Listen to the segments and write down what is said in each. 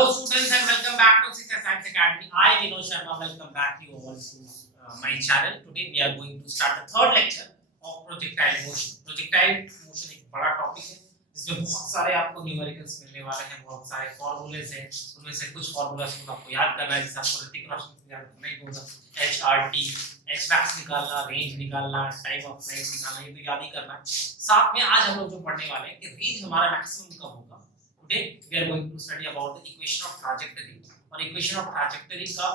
Hello students and welcome back to Sixth Science Academy. I Vinod Sharma welcome back you all to my channel. Today we are going to start the third lecture of projectile motion. Projectile motion एक बड़ा topic है जिसमें बहुत सारे आपको numericals मिलने वाले हैं, बहुत सारे फॉर्मूलेज हैं। उनमें से कुछ फॉर्मूलाज को आपको याद करना है, जैसे आपको ऋतिक रोशन को याद करना ही होगा। HRT, Hmax निकालना, रेंज निकालना, टाइम ऑफ फ्लाइट निकालना, ये तो याद ही करना है। साथ में आज हम लोग जो पढ़ने वाले हैं कि रेंज हमारा मैक्सिमम कब होगा। Today we are going to study about the equation of trajectory और equation of trajectory का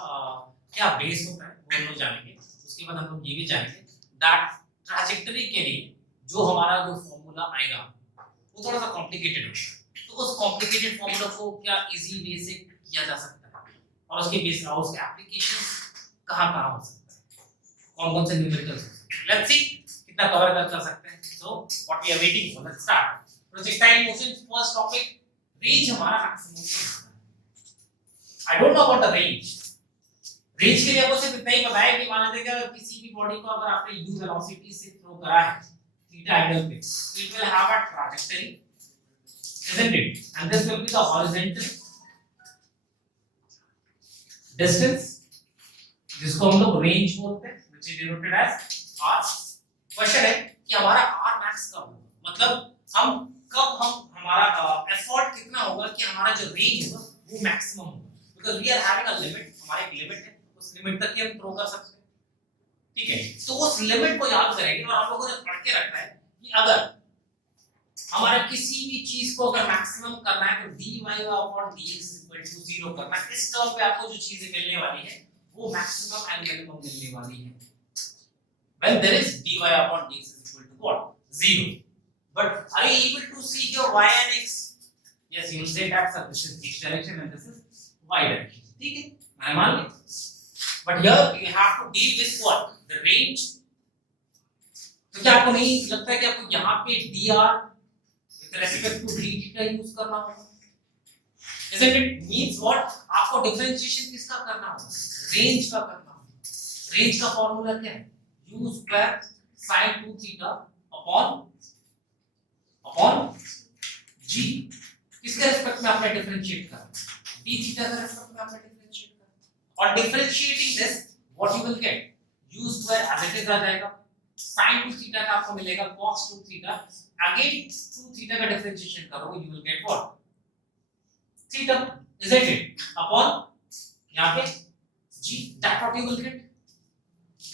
क्या बेस होता है वो हम लोग जानेंगे। उसके बाद हम लोग ये भी जानेंगे that trajectory के लिए जो हमारा जो फॉर्मूला आएगा वो थोड़ा सा कॉम्प्लिकेटेड होगा, तो उस कॉम्प्लिकेटेड फॉर्मूला को क्या इजी वे से किया जा सकता है और उसके बेस और उसके एप्लीकेशंस कहाँ-कहाँ हो सकता है, कौन-कौन से न्यूमेरिकल्स। लेट्स सी कितना कवर कर सकते हैं। So what we are waiting for, let's start. Projectile motion first topic. Range हमारा मैक्सिमम है। I don't know about the range. Range के लिए आपको सिर्फ इतना ही पता है कि मान लेते हैं कि किसी भी बॉडी को अगर आपने u वेलोसिटी से थ्रो करा है थीटा एंगल पे, so it will have a trajectory, isn't it? And this will be the horizontal distance जिसको हम लोग रेंज बोलते हैं, which is denoted as r। Question है कि हमारा r max कब होगा, मतलब हम हमारा एफर्ट कितना होगा कि हमारा जो रेंज होगा वो मैक्सिमम होगा, because we are having a limit. हमारे एक लिमिट है, उस लिमिट तक ही हम थ्रो कर सकते हैं, ठीक है। तो उस लिमिट को याद करेंगे और आप लोगों ने पढ़ के रखा है कि अगर हमारा किसी भी चीज को अगर मैक्सिमम करना है तो dy/dx 0 करना है। इस टर्म पे आपको जो चीजें मिलने वाली है वो मैक्सिमम एंड मिनिमम मिलने वाली है when there is dy/dx what 0। But are you able to see your y and x? Yes, you will say that sir, this is x direction and this is y direction. ठीक है, मैं मान लिया। But here you have to deal with what? The range. तो क्या आपको नहीं लगता है कि आपको यहाँ पे dr with respect to d theta use करना होगा? Isn't it? Means what? आपको डिफरेंशिएशन किसका करना होगा? रेंज का करना होगा। रेंज का फॉर्मूला क्या है? u square sin 2 theta upon g। किसके रिस्पेक्ट में आपने डिफरेंशिएट करा? d थीटा के रिस्पेक्ट में आपने डिफरेंशिएट करा। और differentiating this what you will get u square as it is आ जाएगा, sin 2 थीटा का आपको मिलेगा cos 2 थीटा, अगेन 2 थीटा का डिफरेंशिएशन करोगे you will get what theta, isn't it, upon यहां पे g, that what you will get.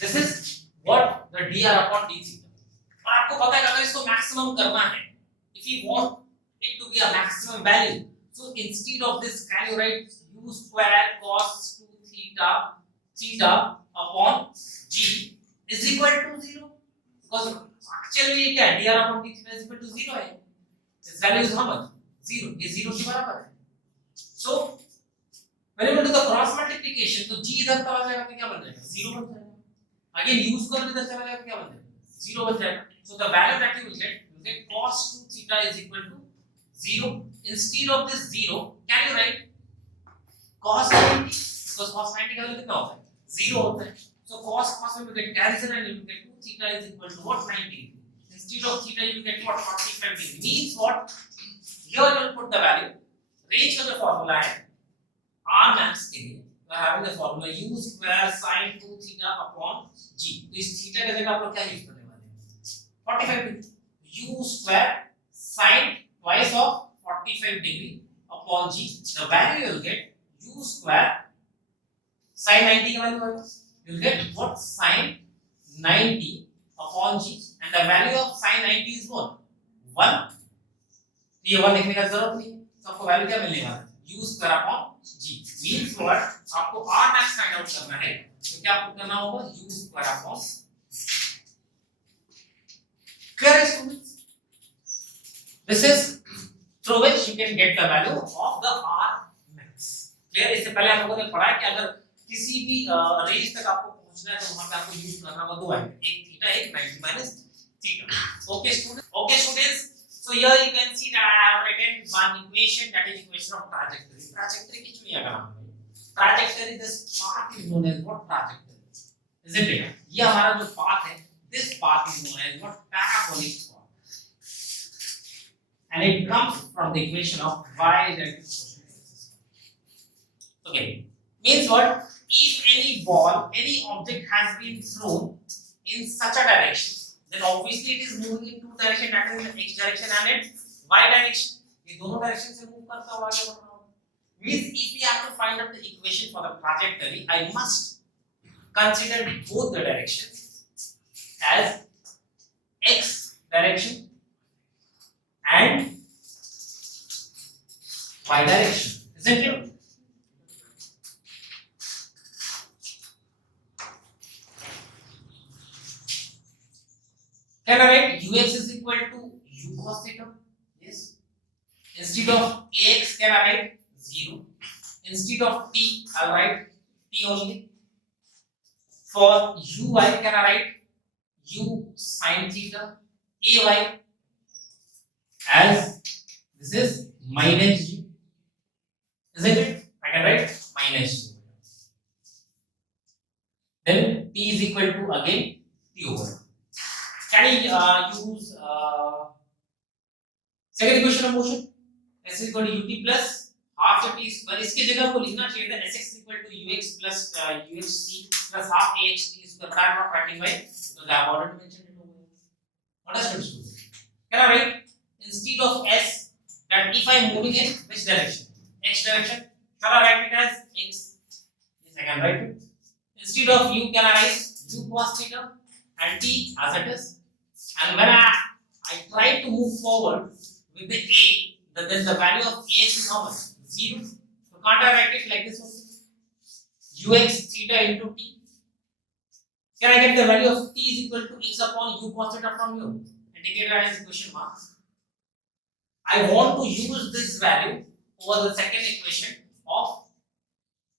This is what the dr अपॉन d थीटा। और आपको पता है कि अगर इसको मैक्सिमम करना है, if you want it to be a maximum value, so instead of this can you write u square cos 2 theta upon g is equal to 0, because actually क्या है dr upon d theta is equal to 0 है। this value is how much 0, ये 0 के बराबर है। so when you do the cross multiplication तो g इधर का आ जाएगा तो क्या बन जाएगा 0 बन जाएगा, अगेन u square इधर चला जाएगा तो क्या बन जाएगा 0 बन जाएगा। so the value that you will get cos 2 theta is equal to 0। instead of this 0 can you write cos 90, because cos 90 का वैल्यू कितना होता है 0 होता है। so cos में you get cancel and you get 2 theta is equal to what 90। instead of theta you get what 45 degree, means what here you will put the value। Range का जो formula है r max के लिए we are having the formula u square sin 2 theta upon g। तो इस theta की जगह आप लोग क्या यूज करने वाले हैं 45 degree, u square sin twice of 45 degree upon g। the value you will get u square sin 90 का value होगा, you will get what sin 90 upon g, and the value of sin 90 is what 1। ये 1 लिखने का जरूरत नहीं, तो आपको value क्या मिलने वाला है u square upon g। means what आपको r max फाइंड आउट करना है, तो क्या आपको करना होगा u square upon। clear है students? This is through which you can get the value of the r max। clear? इससे पहले आप लोगों ने पढ़ा है कि अगर किसी भी रेंज तक आपको पहुंचना है तो वहां पे आपको यूज करना होगा दो एंगल, एक थीटा एक 90 minus theta. okay students, so here you can see that I have written one equation, that is equation of trajectory। trajectory किस लिए करना है? trajectory, this path is known as what trajectory, isn't it? ये हमारा जो path है, this path is known as what parabolic path, and it comes from the equation of y is equal to Okay, means what? If any ball, any object has been thrown in such a direction, then obviously it is moving in two direction, that is in x direction and in y direction. ये दोनों direction से move करता हुआ आगे बढ़ रहा होगा. Means if we have to find out the equation for the trajectory, I must consider both the directions as x direction and y direction, isn't it? Can I write ux is equal to u cos theta? Yes. Instead of ax, can I write 0? Instead of t, I'll write t only. For uy, can I write u sin theta? Ay as this is minus g, isn't it? I can write minus g. Then t is equal to again t over. Can I use second equation of motion? S is equal to ut plus half the t square. इसके जगह को लिखना चाहिए था sx is equal to ux plus uxc plus half ax t square. But I am not writing by because I have already mentioned it over here. Understood, students? Can I write instead of s that if I am moving in which direction? X direction. Shall I write it as x? Yes, I can write it. Instead of u, can I write u cos theta and t as it is? And when I try to move forward with the a, then the value of a is how much? 0. So can't I write it like this also? Ux theta into t. Can I get the value of t is equal to x upon u cos theta from you? And take it as question mark. I want to use this value over the second equation of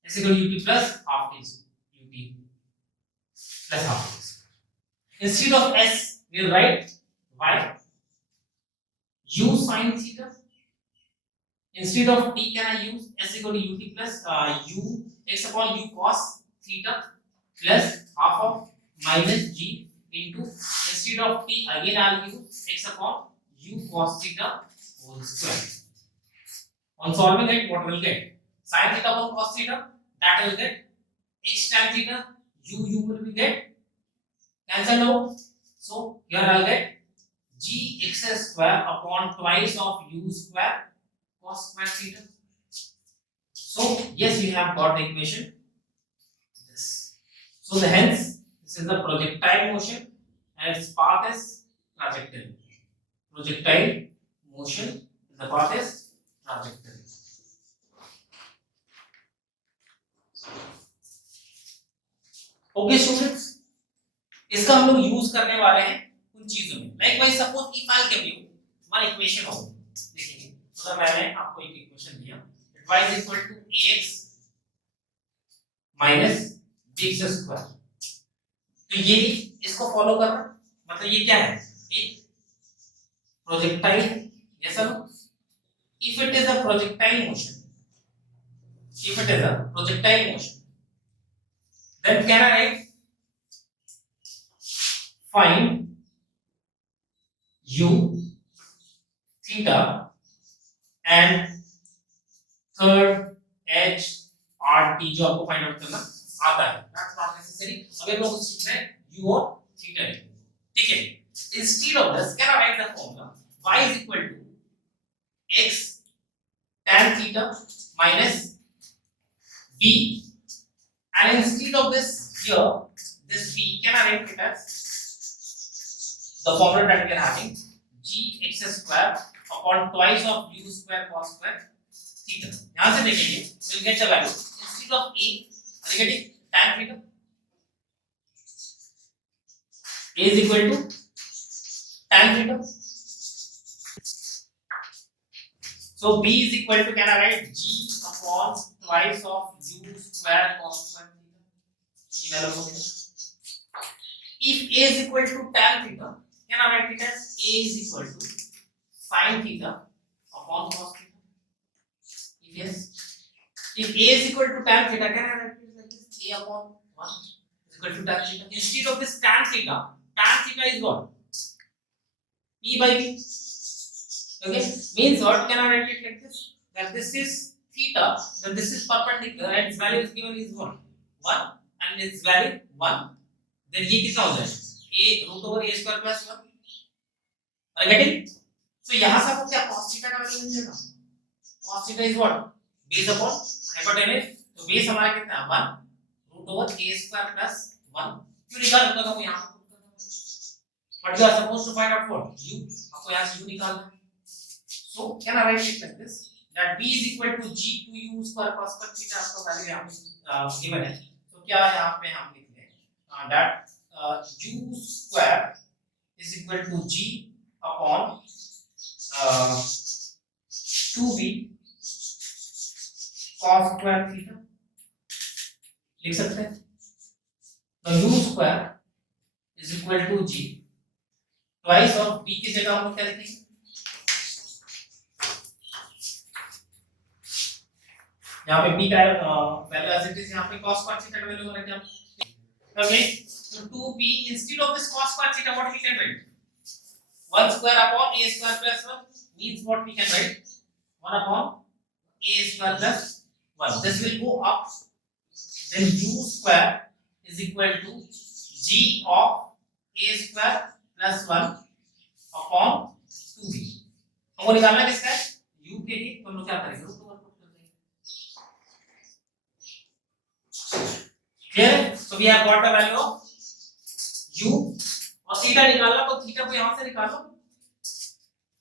s equal to ut plus half t ut plus half t. Instead of s, we will write y u sin theta. Instead of t, can I use s equal to ut plus u x upon u cos theta plus half of minus g into, instead of t again I will use x upon u cos theta whole square. On solving it, what will get? Sin theta upon cos theta, that will get x tan theta, u will be get cancelled out. So here I'll get g x square upon twice of u square cos square theta. So yes, you have got the equation. This. So hence this is the projectile motion and its path is trajectory. Projectile motion, the path is trajectory. Okay students, इसका हम लोग use करने वाले हैं उन चीजों में. Like wise suppose if I give you one equation हो, देखिए तो मैंने आपको एक इक्वेशन दिया that y is equal to ax minus bx square. तो ये इसको फॉलो करना, मतलब ये क्या है? एक प्रोजेक्टाइल. यस और no? If it is a projectile motion, if it is a projectile motion, then can I write find u theta and third h r t जो आपको फाइंड आउट करना आता है. That's not necessary. अभी हम लोग सीख रहे हैं u और theta. ठीक है? Instead of this, can I write the formula y is equal to x tan theta minus b, and instead of this here, this b, can I write it as the formula that we are having g x square upon twice of u square cos square theta. यहाँ से देखेंगे we'll get the value instead of a, are you getting tan theta? A is equal to tan theta. So b is equal to, can I write g upon twice of u square cos square theta? ये वाला हो गया. If a is equal to tan theta, can I write it as a is equal to sin theta upon cos theta? If yes, if a is equal to tan theta, can I write it like this? A upon 1 is equal to tan theta. Instead of this tan theta is what? P by B. Okay, means what? Can I write it like this? That this is theta, then this is perpendicular and its value is given is 1 and its value 1, then ये कितना हो जाएगा a root over a square plus 1. Are you getting? So यहाँ से आपको क्या cos theta का value मिल जाएगा. Cos theta is what? Base upon hypotenuse. तो base हमारा कितना है 1 root over a square plus 1. क्यों निकाल रखा था वो यहाँ पे? But you are supposed to find out what u. आपको यहाँ से u निकालना है. So can I write it like this? That b is equal to g 2u square cos theta आपका वैल्यू यहाँ पे given है. तो क्या यहाँ पे हम लिख लें that u square is equal to g upon 2b cos square theta. लिख सकते हैं. तो u square is equal to g twice of b की जगह हम क्या लिखेंगे? यहाँ पे b का वैल्यू एज इट इज यहाँ पे cos square theta का वैल्यू हो रहा है क्या? Okay, so 2b instead of this cos square theta what we can write? 1 square upon a square plus 1 means what we can write? 1 upon a square plus 1. This will go up. Then u square is equal to g of a square plus 1 upon 2b. हमको निकालना किसका है? u के लिए तो हम लोग क्या करेंगे? रूट ओवर पुट कर देंगे. Clear? So we have got the value of u और थीटा निकालना तो थीटा को यहां से निकालो.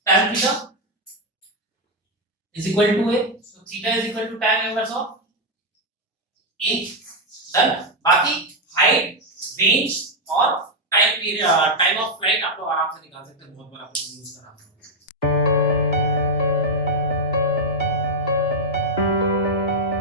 tan theta is equal to a. So theta is equal to tan inverse of a. Done. बाकी हाइट, रेंज और time period, time of flight आप लोग आराम से निकाल सकते हैं. बहुत बार आप लोग यूज करा.